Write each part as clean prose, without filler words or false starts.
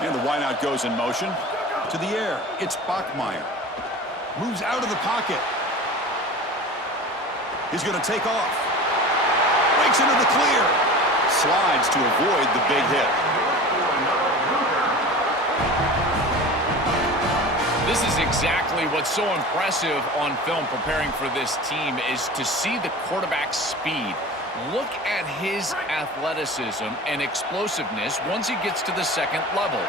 And the wideout goes in motion. To the air, it's Bachmeier. Moves out of the pocket. He's going to take off. Breaks into the clear. Slides to avoid the big hit. This is exactly what's so impressive on film preparing for this team is to see the quarterback's speed. Look at his athleticism and explosiveness once he gets to the second level.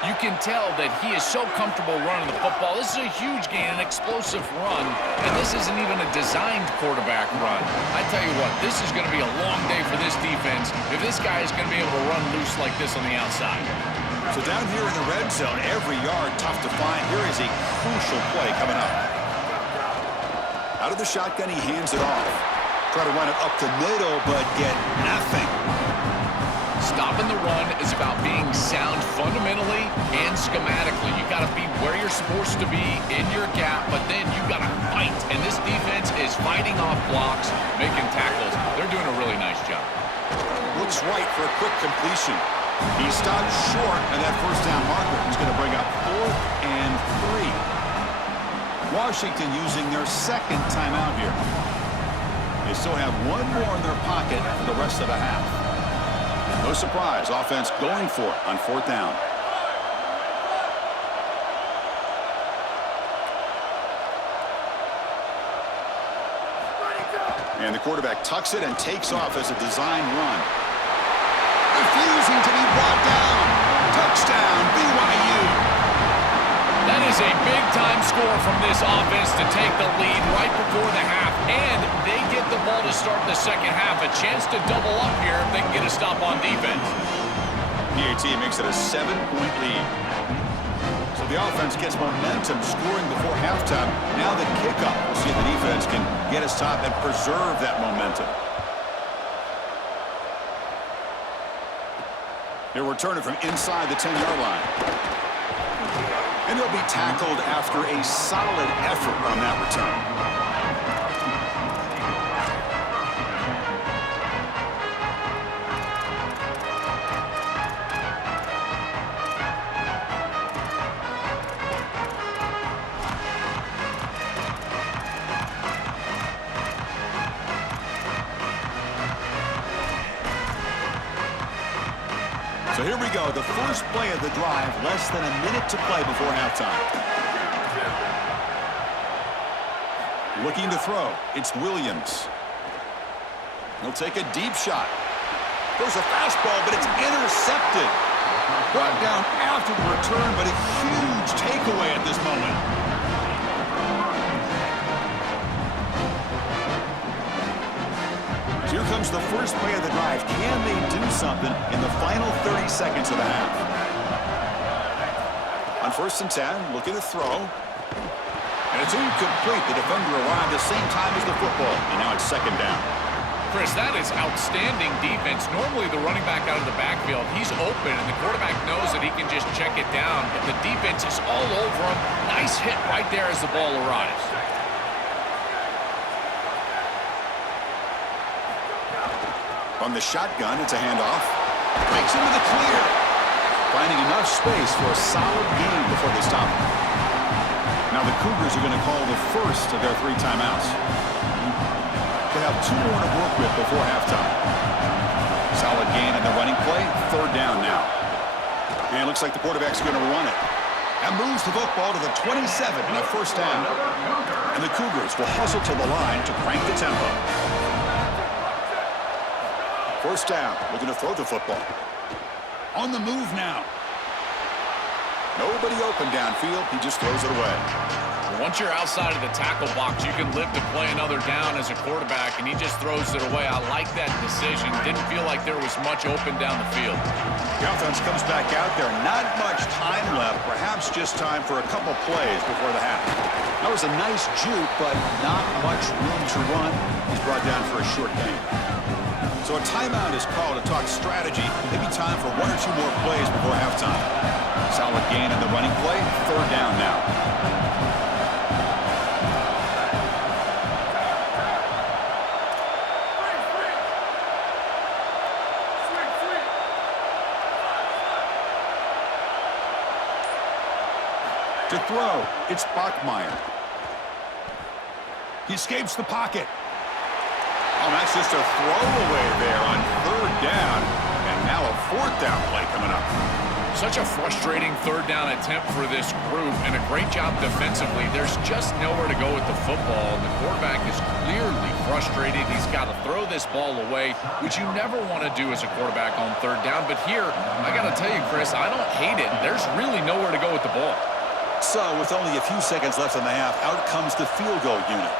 You can tell that he is so comfortable running the football. This is a huge gain, an explosive run, and this isn't even a designed quarterback run. I tell you what, this is going to be a long day for this defense if this guy is going to be able to run loose like this on the outside. So down here in the red zone, every yard tough to find. Here is a crucial play coming up. Out of the shotgun, he hands it off. Try to run it up the middle, but get nothing. Stopping the run is about being sound fundamentally and schematically. You got to be where you're supposed to be in your gap, but then you got to fight. And this defense is fighting off blocks, making tackles. They're doing a really nice job. Looks right for a quick completion. He stopped short of that first down marker. He's going to bring up 4th and 3. Washington using their second timeout here. They still have one more in their pocket for the rest of the half. No surprise, offense going for it on 4th down. And the quarterback tucks it and takes off as a design run. Refusing to be brought down. Touchdown, BYU. That is a big-time score from this offense to take the lead right before the half, and they get the ball to start the second half. A chance to double up here if they can get a stop on defense. PAT makes it a 7-point lead. So the offense gets momentum scoring before halftime. Now the kickoff. We'll see if the defense can get a stop and preserve that momentum. He'll return it from inside the 10-yard line. And he'll be tackled after a solid effort on that return. So here we go, the first play of the drive, less than a minute to play before halftime. Looking to throw, it's Williams. He'll take a deep shot. There's a fastball, but it's intercepted. Brought down after the return, but a huge takeaway at this moment. Here comes the first play of the drive. Can they do something in the final 30 seconds of the half? On 1st and 10, looking to throw. And it's incomplete. The defender arrived the same time as the football. And now it's 2nd down. Chris, that is outstanding defense. Normally the running back out of the backfield, he's open, and the quarterback knows that he can just check it down. But the defense is all over him. Nice hit right there as the ball arrives. On the shotgun, it's a handoff. Breaks into the clear. Finding enough space for a solid gain before they stop him. Now the Cougars are going to call the first of their 3 timeouts. They have 2 more to work with before halftime. Solid gain in the running play. 3rd down now. And it looks like the quarterback's going to run it. And moves the football to the 27 and a 1st down. And the Cougars will hustle to the line to crank the tempo. 1st down, looking to throw the football. On the move now. Nobody open downfield, he just throws it away. Once you're outside of the tackle box, you can live to play another down as a quarterback, and he just throws it away. I like that decision. Didn't feel like there was much open down the field. The offense comes back out there. Not much time left, perhaps just time for a couple plays before the half. That was a nice juke, but not much room to run. He's brought down for a short gain. So a timeout is called to talk strategy. Maybe time for 1 or 2 more plays before halftime. Solid gain in the running play. 3rd down now. To throw, it's Bachmeier. He escapes the pocket. Oh, that's just a throwaway there on third down. And now a fourth down play coming up. Such a frustrating third down attempt for this group, and a great job defensively. There's just nowhere to go with the football, and the quarterback is clearly frustrated. He's got to throw this ball away, which you never want to do as a quarterback on third down. But here, I got to tell you, Chris, I don't hate it. There's really nowhere to go with the ball. So, with only a few seconds left in the half, out comes the field goal unit,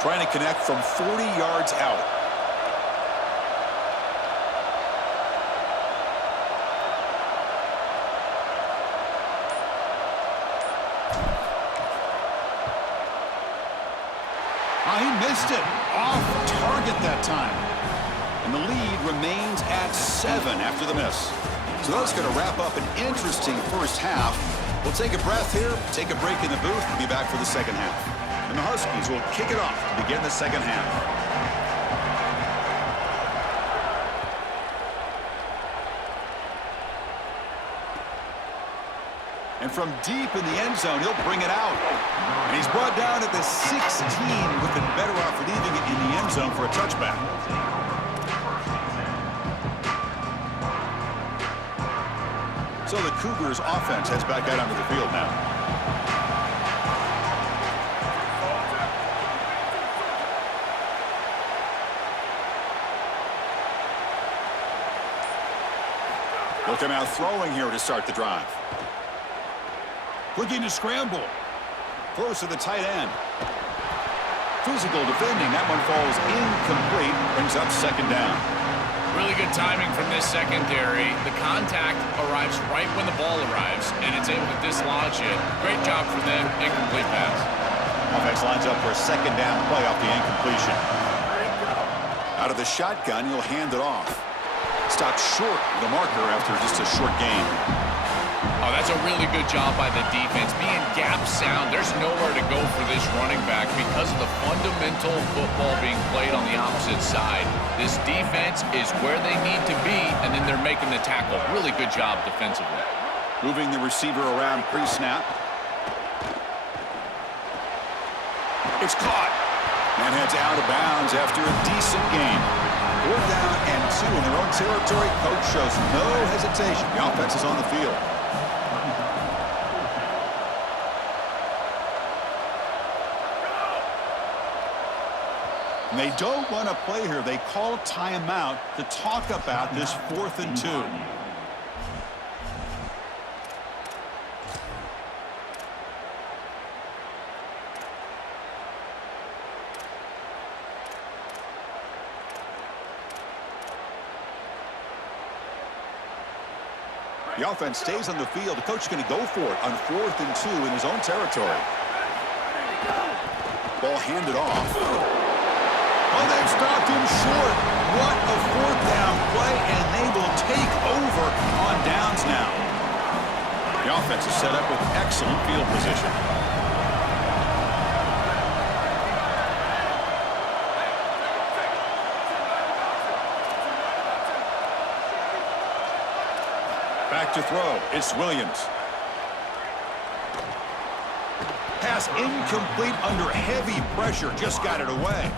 trying to connect from 40 yards out. He missed it. Off target that time. And the lead remains at 7 after the miss. So that's going to wrap up an interesting first half. We'll take a breath here, take a break in the booth, and be back for the second half. And the Huskies will kick it off to begin the second half. And from deep in the end zone, he'll bring it out. And he's brought down at the 16, with been better off leaving it in the end zone for a touchback. So the Cougars offense heads back out onto the field now. They'll come out throwing here to start the drive. Looking to scramble. Close to the tight end. Physical defending. That one falls incomplete. Brings up second down. Really good timing from this secondary. The contact arrives right when the ball arrives, and it's able to dislodge it. Great job for them. Incomplete pass. Offense lines up for a second down play off the incompletion. Out of the shotgun, he'll hand it off. Stopped short of the marker after just a short gain. Oh, that's a really good job by the defense. Being gap sound, there's nowhere to go for this running back because of the fundamental football being played on the opposite side. This defense is where they need to be, and then they're making the tackle. Really good job defensively. Moving the receiver around pre-snap. It's caught. And heads out of bounds after a decent gain. 4th down and 2 in their own territory. Coach shows no hesitation. The offense is on the field. And they don't want to play here. They call timeout to talk about this 4th and 2. The offense stays on the field. The coach is going to go for it on 4th and 2 in his own territory. Ball handed off. Oh, they've stopped him short. What a 4th down play, and they will take over on downs now. The offense is set up with excellent field position. Back to throw. It's Williams. Pass incomplete under heavy pressure. Just got it away.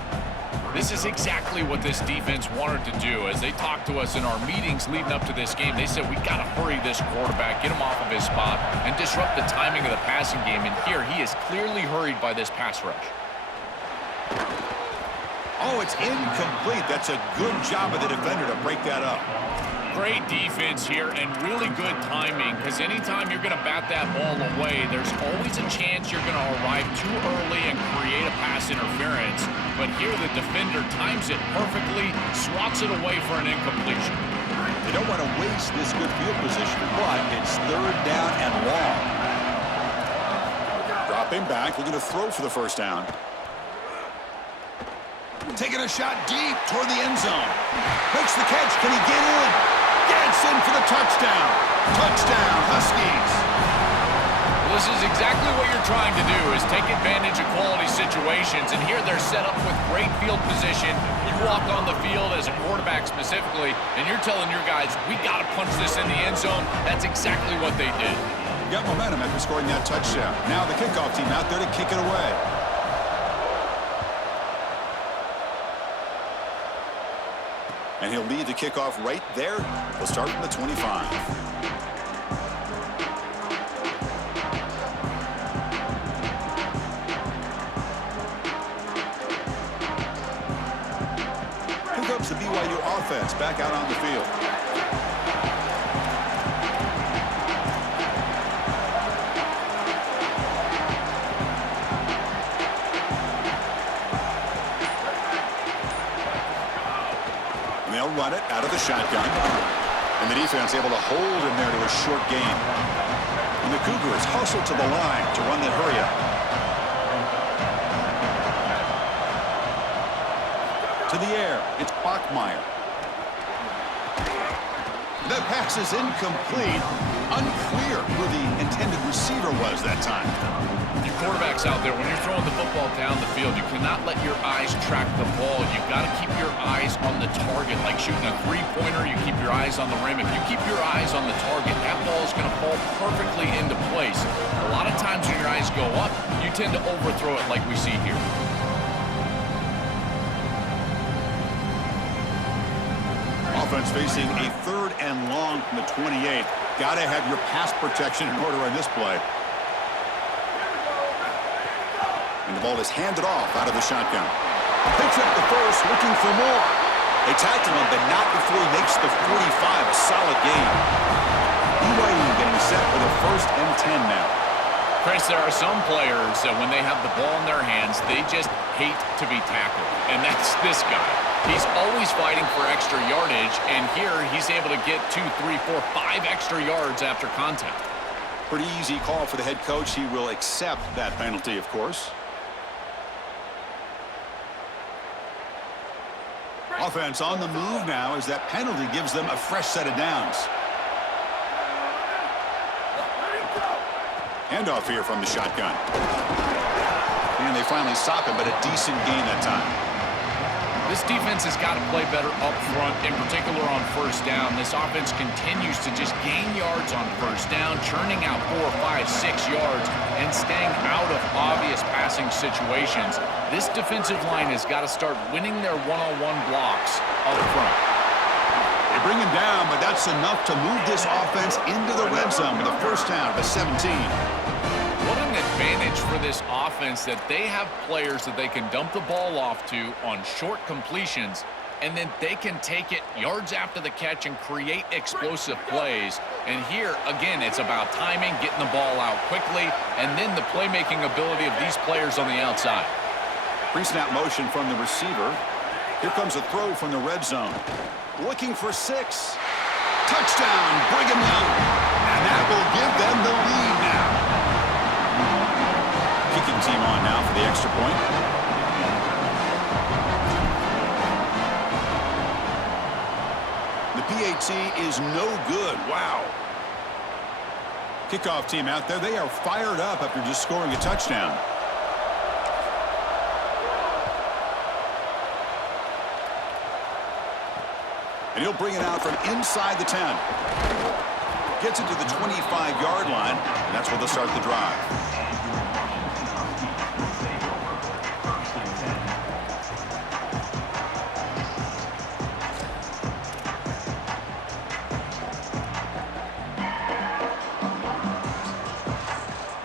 This is exactly what this defense wanted to do. As they talked to us in our meetings leading up to this game, they said, we got to hurry this quarterback, get him off of his spot, and disrupt the timing of the passing game. And here, he is clearly hurried by this pass rush. Oh, it's incomplete. That's a good job of the defender to break that up. Great defense here and really good timing, because anytime you're going to bat that ball away, there's always a chance you're going to arrive too early and create a pass interference. But here the defender times it perfectly, swats it away for an incompletion. They don't want to waste this good field position, but it's 3rd down and long. Dropping back, looking to throw for the first down. Taking a shot deep toward the end zone. Makes the catch. Can he get in? Gets in for the touchdown. Touchdown, Huskies. Well, this is exactly what you're trying to do, is take advantage of quality situations. And here they're set up with great field position. You walk on the field as a quarterback specifically, and you're telling your guys, we got to punch this in the end zone. That's exactly what they did. got momentum after scoring that touchdown. Now the kickoff team out there to kick it away. And he'll lead the kickoff right there. He'll start from the 25. Here comes the BYU offense back out on the field. They'll run it out of the shotgun. And the defense able to hold him there to a short gain. And the Cougars hustle to the line to run the hurry up. To the air, it's Bachmeier. The pass is incomplete. Unclear who the intended receiver was that time. Your quarterback's out there. When you're throwing the football down the field, you cannot let your eyes track the ball. You've got to keep your eyes on the target. Like shooting a three-pointer, you keep your eyes on the rim. If you keep your eyes on the target, that ball is going to fall perfectly into place. A lot of times when your eyes go up, you tend to overthrow it like we see here. Offense facing a 3rd and long from the 28. Got to have your pass protection in order on this play. And the ball is handed off out of the shotgun. Picks up the first, looking for more. They tackle him, but not before he makes the 45. A solid gain. BYU getting set for the 1st and 10 now. Chris, there are some players that when they have the ball in their hands, they just hate to be tackled. And that's this guy. He's always fighting for extra yardage, and here he's able to get 2, 3, 4, 5 extra yards after contact. Pretty easy call for the head coach. He will accept that penalty, of course. Offense on the move now as that penalty gives them a fresh set of downs. Handoff here from the shotgun. And they finally stop him, but a decent gain that time. This defense has got to play better up front, in particular on 1st down. This offense continues to just gain yards on 1st down, churning out 4, 5, 6 yards, and staying out of obvious passing situations. This defensive line has got to start winning their one-on-one blocks up front. They bring him down, but that's enough to move this offense into the red zone with a 1st down to 17. What an advantage for this offense that they have players that they can dump the ball off to on short completions, and then they can take it yards after the catch and create explosive plays. And here, again, it's about timing, getting the ball out quickly, and then the playmaking ability of these players on the outside. Pre-snap motion from the receiver. Here comes a throw from the red zone. Looking for 6. Touchdown, Brigham Young. And that will give them the lead now. Kicking team on now for the extra point. The PAT is no good. Wow. Kickoff team out there. They are fired up after just scoring a touchdown. And he'll bring it out from inside the 10. Gets it to the 25-yard line, and that's where they'll start the drive.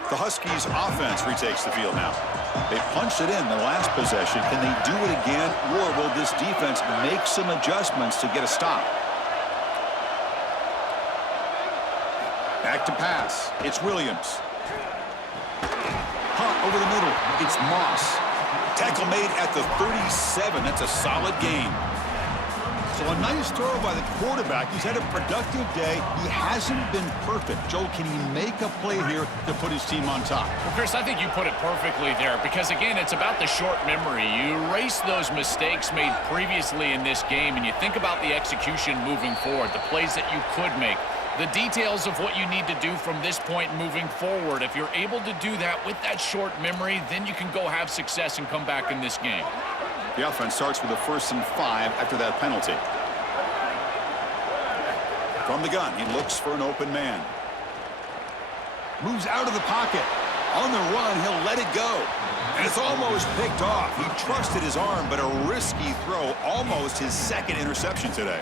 The Huskies offense retakes the field now. They punched it in the last possession. Can they do it again, or will this defense make some adjustments to get a stop? Back to pass. It's Williams. Hunt over the middle. It's Moss. Tackle made at the 37. That's a solid gain. So a nice throw by the quarterback. He's had a productive day. He hasn't been perfect. Joel, can he make a play here to put his team on top? Well, Chris, I think you put it perfectly there because, again, it's about the short memory. You erase those mistakes made previously in this game, and you think about the execution moving forward, the plays that you could make, the details of what you need to do from this point moving forward. If you're able to do that with that short memory, then you can go have success and come back in this game. The offense starts with a 1st and 5 after that penalty. From the gun, he looks for an open man. Moves out of the pocket. On the run, he'll let it go. And it's almost picked off. He trusted his arm, but a risky throw. Almost his second interception today.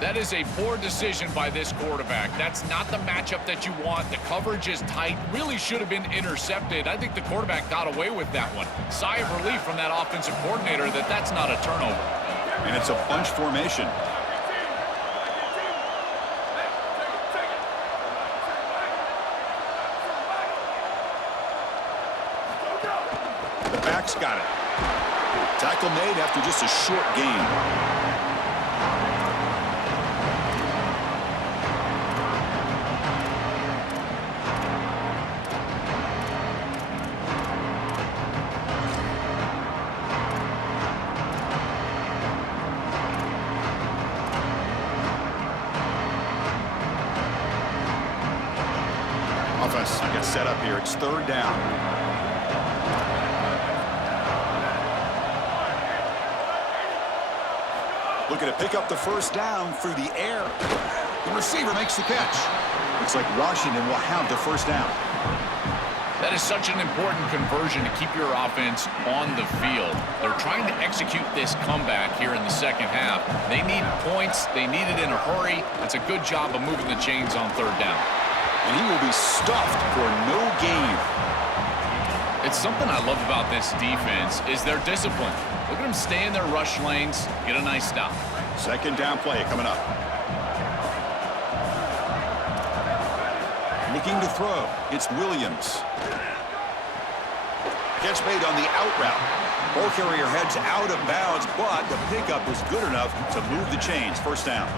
That is a poor decision by this quarterback. That's not the matchup that you want. The coverage is tight. Really should have been intercepted. I think the quarterback got away with that one. Sigh of relief from that offensive coordinator that that's not a turnover. And it's a bunch formation. The back's got it. Tackle made after just a short gain. Offense gets set up here. It's third down. Looking to pick up the first down through the air. The receiver makes the catch. Looks like Washington will have the first down. That is such an important conversion to keep your offense on the field. They're trying to execute this comeback here in the second half. They need points. They need it in a hurry. That's a good job of moving the chains on third down. And he will be stuffed for no gain. It's something I love about this defense is their discipline. Look at them stay in their rush lanes, get a nice stop. Second down play coming up. Looking to throw. It's Williams. Catch made on the out route. Ball carrier heads out of bounds, but the pickup was good enough to move the chains. First down.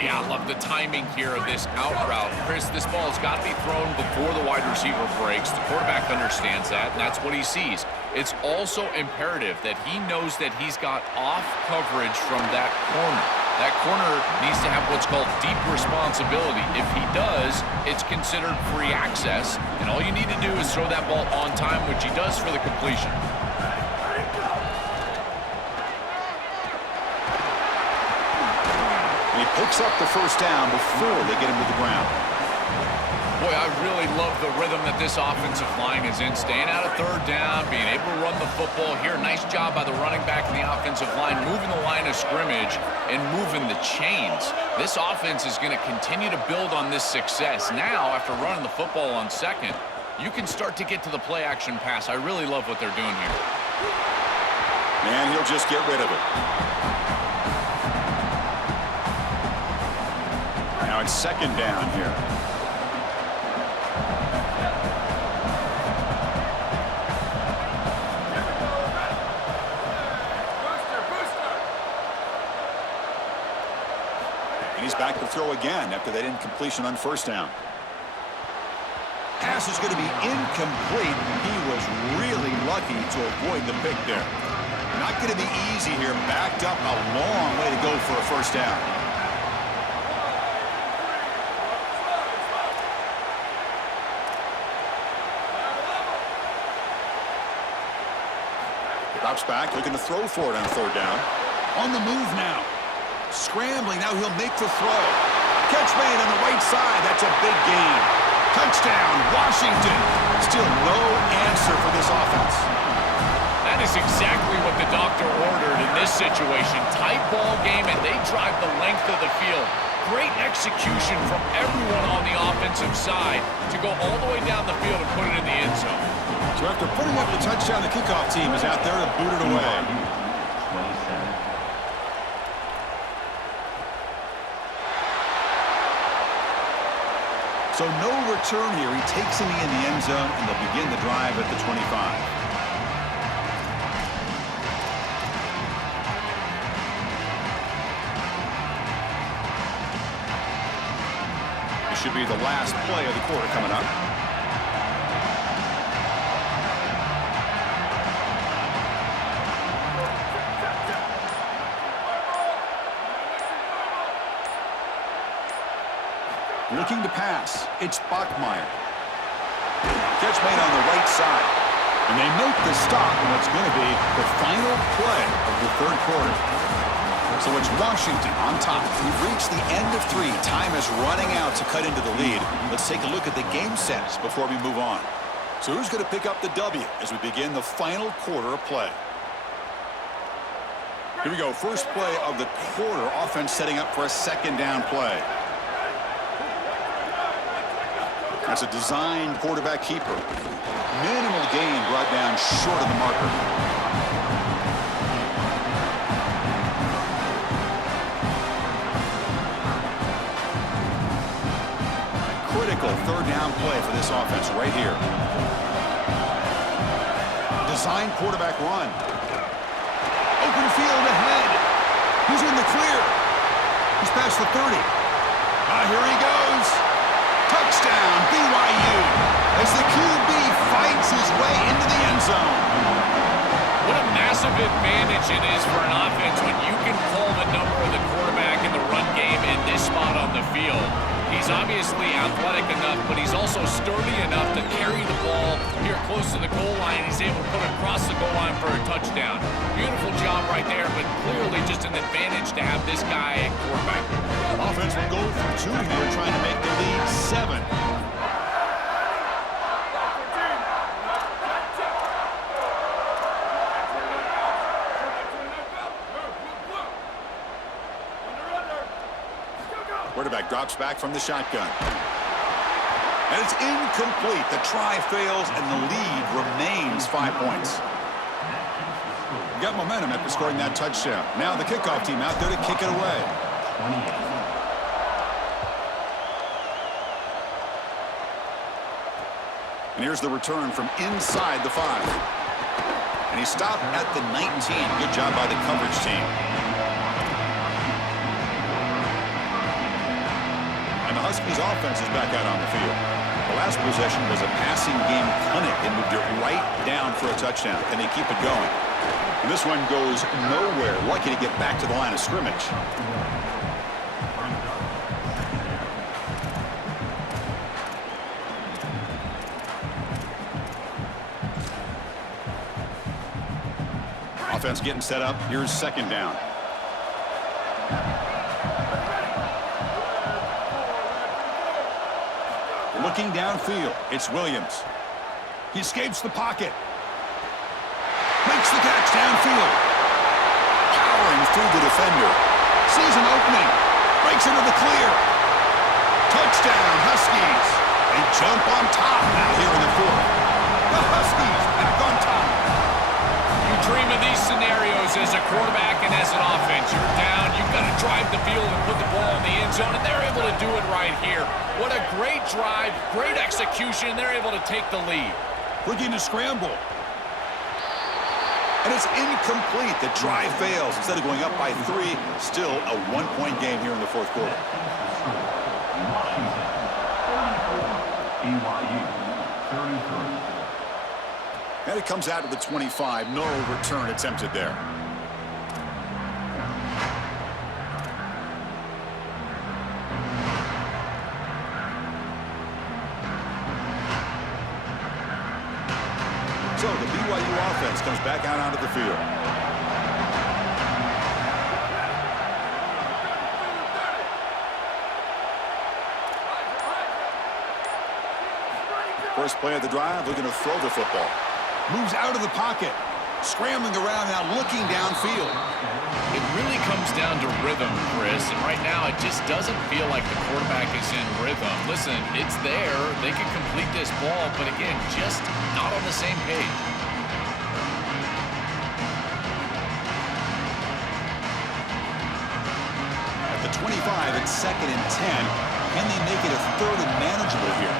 Yeah, I love the timing here of this out route. Chris, this ball has got to be thrown before the wide receiver breaks. The quarterback understands that, and that's what he sees. It's also imperative that he knows that he's got off coverage from that corner. That corner needs to have what's called deep responsibility. If he does, it's considered free access, and all you need to do is throw that ball on time, which he does for the completion. He picks up the first down before they get him to the ground. Boy, I really love the rhythm that this offensive line is in. Staying out of third down, being able to run the football here. Nice job by the running back and the offensive line, moving the line of scrimmage and moving the chains. This offense is going to continue to build on this success. Now, after running the football on second, you can start to get to the play-action pass. I really love what they're doing here. And he'll just get rid of it. Now it's second down here. And he's back to throw again after that incompletion on first down. Pass is going to be incomplete. He was really lucky to avoid the pick there. Not going to be easy here. Backed up a long way to go for a first down. Drops back, looking to throw for it on third down. On the move now. Scrambling, now he'll make the throw. Catch made on the right side, that's a big gain. Touchdown, Washington. Still no answer for this offense. That is exactly what the doctor ordered in this situation. Tight ball game, and they drive the length of the field. Great execution from everyone on the offensive side to go all the way down the field and put it in the end zone. So after putting up the touchdown, the kickoff team is out there to boot it away. So no return here. He takes him in the end zone, and they'll begin the drive at the 25. This should be the last play of the quarter coming up. Looking to pass. It's Bachmeier. Catch made on the right side. And they make the stop on what's going to be the final play of the third quarter. So it's Washington on top. We've reached the end of 3. Time is running out to cut into the lead. Let's take a look at the game sets before we move on. So who's going to pick up the W as we begin the final quarter of play? Here we go. First play of the quarter. Offense setting up for a second down play. That's a designed quarterback keeper. Minimal gain brought down short of the marker. Critical third down play for this offense right here. Designed quarterback run. Open field ahead. He's in the clear. He's past the 30. Here he goes. Touchdown, BYU, as the QB fights his way into the end zone. What a massive advantage it is for an offense when you can pull the number of the quarterback in the run game in this spot on the field. He's obviously athletic enough, but he's also sturdy enough to carry the ball here close to the goal line. He's able to put it across the goal line for a touchdown. Beautiful job right there, but clearly just an advantage to have this guy at quarterback. Offense will go for 2 here, trying to make the lead 7. Quarterback drops back from the shotgun. And it's incomplete. The try fails, and the lead remains 5 points. Got momentum after scoring that touchdown. Now the kickoff team out there to kick it away. And here's the return from inside the 5. And he stopped at the 19. Good job by the coverage team. And the Huskies offense is back out on the field. The last possession was a passing game clinic. They moved it right down for a touchdown. Can they keep it going? And this one goes nowhere. Lucky to get back to the line of scrimmage. Offense getting set up. Here's second down. Looking downfield, it's Williams. He escapes the pocket. Makes the catch downfield. Powering through the defender. Sees an opening. Breaks into the clear. Touchdown, Huskies. They jump on top now here in the 4th. The Huskies back on top. You dream of these scenarios as a quarterback and as an offense. You're down, you've got to drive the field and put the ball in the end zone, and they're able to do it right here. What a great drive, great execution. They're able to take the lead. Looking to scramble. And it's incomplete. The drive fails. Instead of going up by 3, still a 1-point game here in the 4th quarter. And it comes out to the 25. No return attempted there. So the BYU offense comes back out onto the field. First play of the drive, looking to throw the football. Moves out of the pocket. Scrambling around now, looking downfield. It really comes down to rhythm, Chris, and right now it just doesn't feel like the quarterback is in rhythm. Listen, it's there. They can complete this ball, but again, just not on the same page. At the 25, it's 2nd and 10. Can they make it a 3rd and manageable here?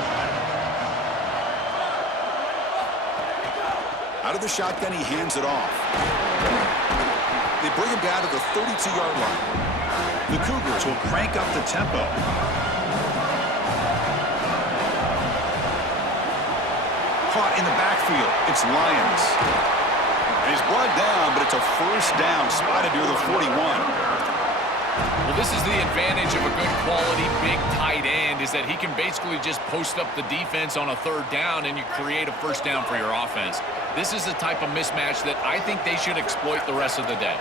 Out of the shotgun, he hands it off. They bring him down to the 32-yard line. The Cougars will crank up the tempo. Caught in the backfield. It's Lyons. And he's brought down, but it's a first down, spotted near the 41. Well, this is the advantage of a good quality big tight end, is that he can basically just post up the defense on a 3rd down and you create a first down for your offense. This is the type of mismatch that I think they should exploit the rest of the day.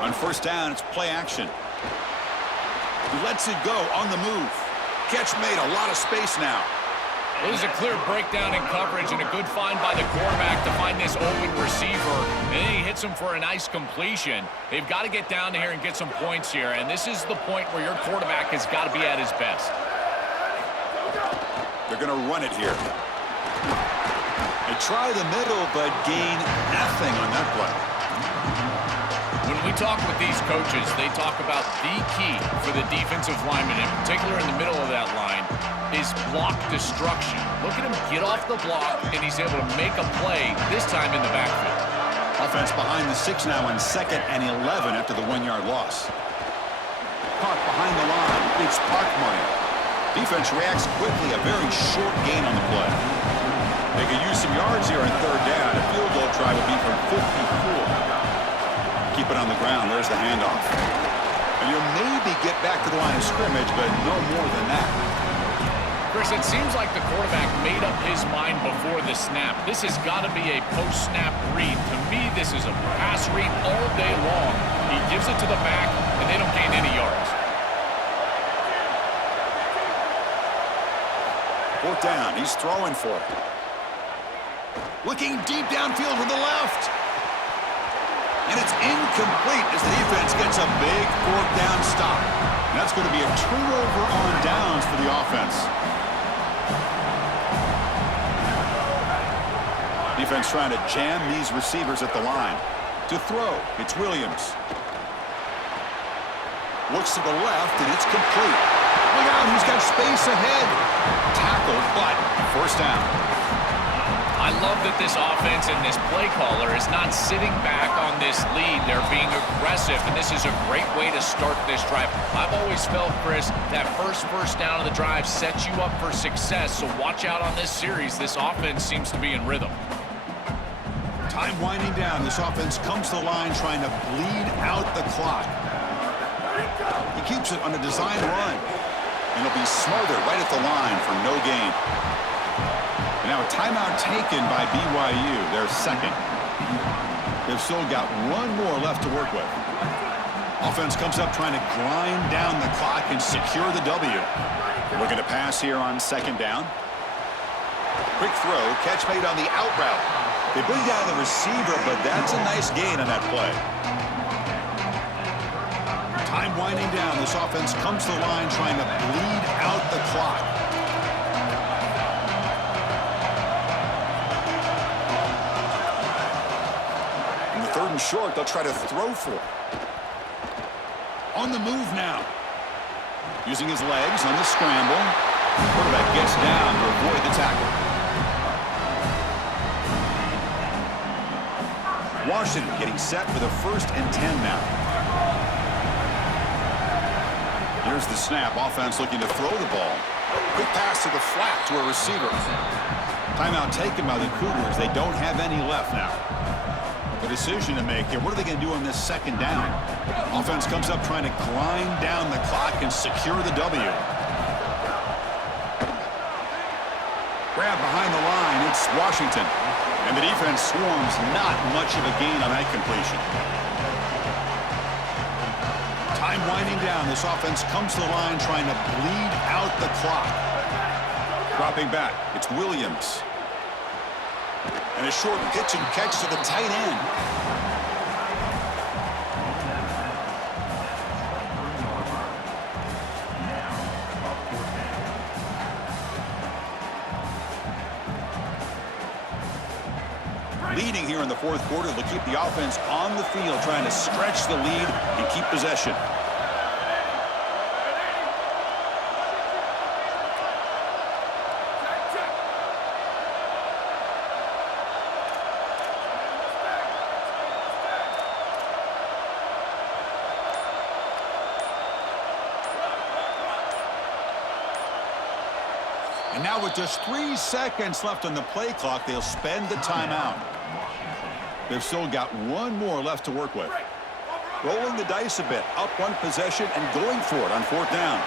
On first down, it's play action. He lets it go on the move. Catch made, a lot of space now. Well, there's a clear breakdown in coverage and a good find by the quarterback to find this open receiver. And then he hits him for a nice completion. They've got to get down here and get some points here. And this is the point where your quarterback has got to be at his best. They're going to run it here. They try the middle, but gain nothing on that play. When we talk with these coaches, they talk about the key for the defensive lineman, in particular in the middle of that line, is block destruction. Look at him get off the block, and he's able to make a play, this time in the backfield. Offense behind the 6 now on 2nd and 11 after the 1-yard loss. Caught behind the line. It's park money. Defense reacts quickly. A very short gain on the play. They could use some yards here on 3rd down. A field goal try would be from 54. Keep it on the ground. There's the handoff. And you'll maybe get back to the line of scrimmage, but no more than that. Chris, it seems like the quarterback made up his mind before the snap. This has got to be a post-snap read. To me, this is a pass read all day long. He gives it to the back, and they don't gain any yards. 4th down. He's throwing for it. Looking deep downfield with the left. And it's incomplete as the defense gets a big 4th down stop. And that's going to be a turnover on downs for the offense. Defense trying to jam these receivers at the line. To throw, it's Williams. Looks to the left, and it's complete. Look out, he's got space ahead. Tackled, but 1st down. I love that this offense and this play caller is not sitting back on this lead. They're being aggressive, and this is a great way to start this drive. I've always felt, Chris, that first down of the drive sets you up for success, so watch out on this series. This offense seems to be in rhythm. Time winding down. This offense comes to the line trying to bleed out the clock. He keeps it on a design run, and it'll be smothered right at the line for no gain. And now a timeout taken by BYU, their 2nd. They've still got 1 more left to work with. Offense comes up trying to grind down the clock and secure the W. Looking to pass here on 2nd down. Quick throw, catch made on the out route. They bring down the receiver, but that's a nice gain on that play. Time winding down. This offense comes to the line trying to bleed out the clock. In the 3rd and short, they'll try to throw for it. On the move now. Using his legs on the scramble. Quarterback gets down to avoid the tackle. Washington getting set for the 1st and 10 now. Here's the snap. Offense looking to throw the ball. Quick pass to the flat to a receiver. Timeout taken by the Cougars. They don't have any left now. The decision to make here. What are they going to do on this 2nd down? Offense comes up trying to grind down the clock and secure the W. Grab behind the line. It's Washington. And the defense swarms. Not much of a gain on that completion. Time winding down. This offense comes to the line trying to bleed out the clock. Dropping back. It's Williams. And a short pitch and catch to the tight end. Leading here in the 4th quarter, they'll keep the offense on the field, trying to stretch the lead and keep possession. And now with just 3 seconds left on the play clock, they'll spend the timeout. They've still got 1 more left to work with. Rolling the dice a bit, up 1 possession and going for it on 4th down.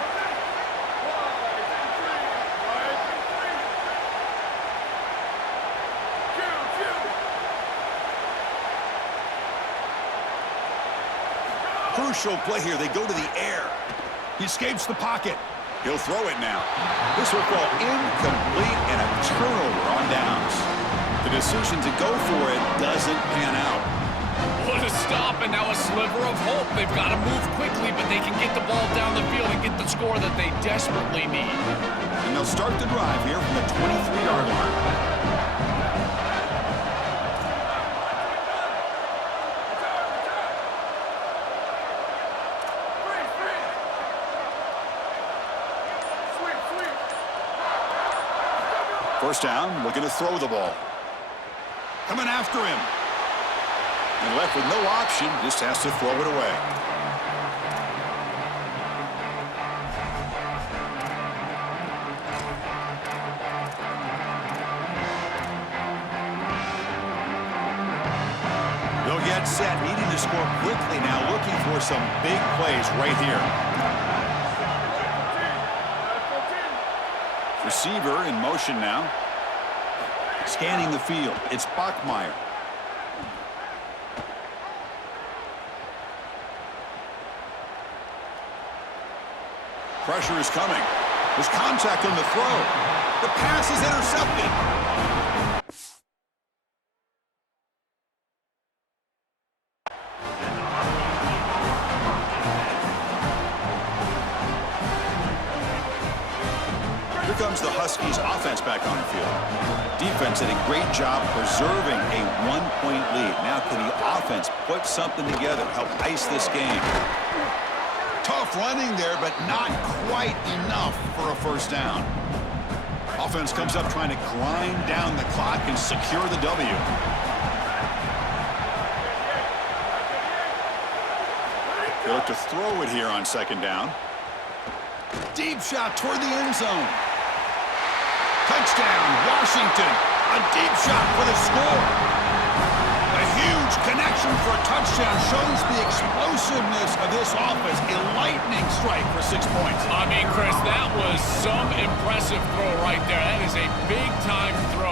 Crucial play here. They go to the air. He escapes the pocket. He'll throw it now. This will fall incomplete and a turnover on downs. The decision to go for it doesn't pan out. What a stop, and now a sliver of hope. They've got to move quickly, but they can get the ball down the field and get the score that they desperately need. And they'll start the drive here from the 23-yard line. First down, looking to throw the ball. Coming after him. And left with no option, just has to throw it away. They'll get set, needing to score quickly now, looking for some big plays right here. Receiver in motion now. Scanning the field. It's Bachmeier. Pressure is coming. There's contact on the throw. The pass is intercepted. Here comes the Huskies offense back on the field. Defense did a great job preserving a one-point lead. Now can the offense put something together, help ice this game? Tough running there, but not quite enough for a first down. Offense comes up trying to grind down the clock and secure the W. They look to throw it here on second down. Deep shot toward the end zone. Touchdown, Washington. A deep shot for the score. A huge connection for a touchdown shows the explosiveness of this offense. A lightning strike for 6 points. I mean, Chris, that was some impressive throw right there. That is a big-time throw.